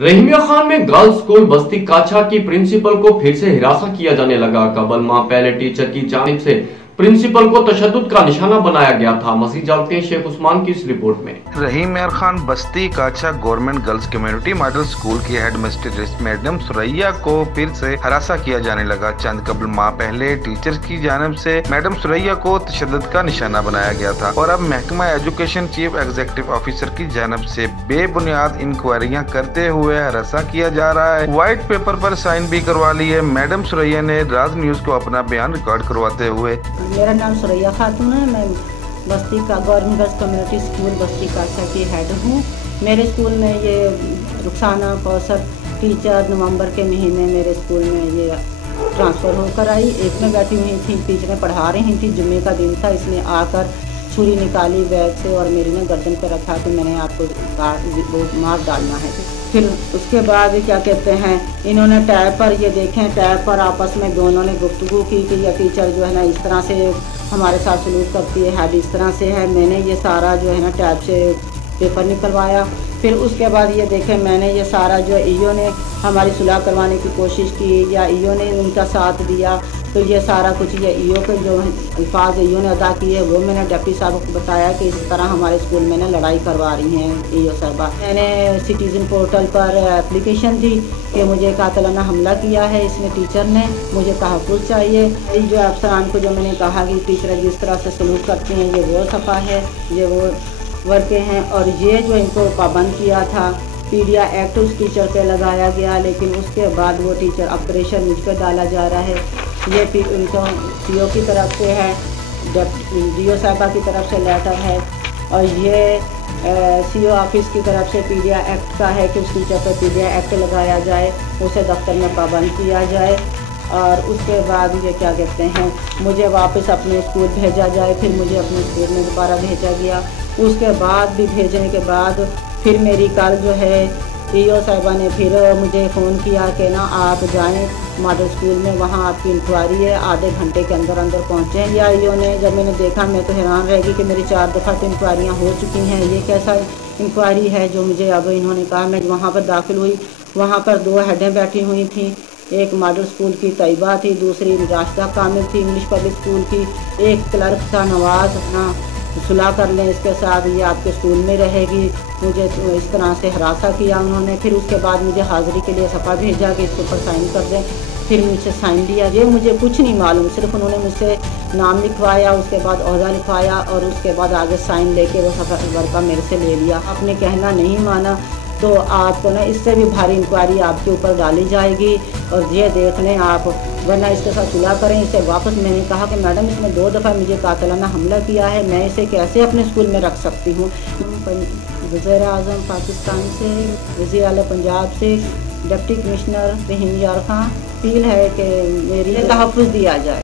रहीमिया खान में girls school बस्ती काछा की principal को फिर से हिरासत किया जाने लगा। कबल माह पहले टीचर की जानिब से प्रिंसिपल को तशद्दुद का निशाना बनाया गया था। मज़ीद जानते हैं शेख उस्मान की इस रिपोर्ट में। Rahimia Khan Basti Kacha government girls community model school की हेड मिस्ट्रेस मैडम सुरैया को फिर से हरासा किया जाने लगा। चंद कबल माह पहले टीचर की जानिब से मैडम सुरैया को तशद्दुद का निशाना बनाया गया था और अब महकमा एजुकेशन चीफ एग्जीक्यूटिव ऑफिसर की जानिब से बेबुनियाद इंक्वायरियां करते हुए हरासा किया जा रहा है। व्हाइट पेपर पर साइन भी करवा ली है। मैडम सुरैया ने राज न्यूज को अपना बयान रिकॉर्ड करवाते हुए, मेरा नाम सुरैया खातून है, मैं बस्ती का गवर्नमेंट गर्ल्स कम्युनिटी स्कूल बस्ती काछा की हेड हूँ। मेरे स्कूल में ये रुखसाना कौसर टीचर नवंबर के महीने मेरे स्कूल में ये ट्रांसफ़र होकर आई। एक में बैठी हुई थी, टीचरें पढ़ा रही थी, जुम्मे का दिन था, इसने आकर छुरी निकाली बैग से और मेरी ने गर्दन पर रखा कि मैंने आपको मार डालना है। फिर उसके बाद क्या कहते हैं, इन्होंने टैब पर ये देखें, टैब पर आपस में दोनों ने गुफ्तगू की कि यह टीचर जो है ना इस तरह से हमारे साथ सलूक करती है, हेड इस तरह से है। मैंने ये सारा जो है ना टैब से पेपर निकलवाया। फिर उसके बाद ये देखें, मैंने ये सारा जो ईओ ने हमारी सुलह करवाने की कोशिश की या ईओ ने उनका साथ दिया, तो ये सारा कुछ ये ईओ के जो अल्फाज ईओ ने अदा किए वो मैंने डिप्टी साहब को बताया कि इस तरह हमारे स्कूल में ना लड़ाई करवा रही हैं ईओ साहबा। मैंने सिटीज़न पोर्टल पर एप्लीकेशन दी कि मुझे कातिलाना हमला किया है इसने, टीचर ने, मुझे तहफ़्फ़ुज़ चाहिए। जो अफसरान को जो मैंने कहा कि टीचर जिस तरह से सलूक करती हैं ये वो सफ़ा है, ये वो वर्के हैं। और ये जो इनको पाबंद किया था पीडिया एक्ट उस टीचर पे लगाया गया, लेकिन उसके बाद वो टीचर अब प्रेशर मुझ पर डाला जा रहा है। ये उनको सीओ की तरफ से है, डीओ साहबा की तरफ से लेटर है और ये सीओ ऑफिस की तरफ से पीडिया एक्ट का है कि उस टीचर पर पीडिया एक्ट लगाया जाए, उसे दफ्तर में पाबंद किया जाए। और उसके बाद ये क्या कहते हैं, मुझे वापस अपने स्कूल भेजा जाए। फिर मुझे अपने स्कूल में दोबारा भेजा गया। उसके बाद भी भेजने के बाद फिर मेरी कल जो है ईओ साहिबा ने फिर मुझे फ़ोन किया कि ना आप जाएं मॉडल स्कूल में, वहाँ आपकी इंक्वायरी है, आधे घंटे के अंदर अंदर पहुँचें। या ईओ ने जब मैंने देखा मैं तो हैरान रह गई कि मेरी 4 दफ़ा तो इंक्वायरियाँ हो चुकी हैं, ये कैसा इंक्वायरी है जो मुझे अब इन्होंने कहा। मैं वहाँ पर दाखिल हुई, वहाँ पर 2 हेडें बैठी हुई थी, एक मॉडल स्कूल की तैयबा थी, दूसरी राशिदा कामिल थी इंग्लिश पब्लिक स्कूल की, एक क्लर्क था नवाज, ना सुलह कर लें इसके साथ, ये आपके स्कूल में रहेगी। मुझे तो इस तरह से हरासा किया उन्होंने। फिर उसके बाद मुझे हाज़िरी के लिए सफ़ा भेजा कि इसके ऊपर साइन कर दें। फिर मुझसे साइन लिया, ये मुझे कुछ नहीं मालूम, सिर्फ उन्होंने मुझसे नाम लिखवाया, उसके बाद ओहदा लिखवाया और उसके बाद आगे साइन लेके वो सफ़ा वर्का मेरे से ले लिया। आपने कहना नहीं माना तो आपको ना इससे भी भारी इंक्वायरी आपके ऊपर डाली जाएगी और ये देख लें आप, वरना इसके साथ सुलह करें इसे वापस। मैंने कहा कि मैडम इसने 2 दफ़ा मुझे कातिलाना हमला किया है, मैं इसे कैसे अपने स्कूल में रख सकती हूँ। वज़ीर आज़म पाकिस्तान से, वज़ीर आला पंजाब से, deputy commissioner Rahimiya Khan appeal है कि मेरी तहफ़्फ़ुज़ दिया जाए।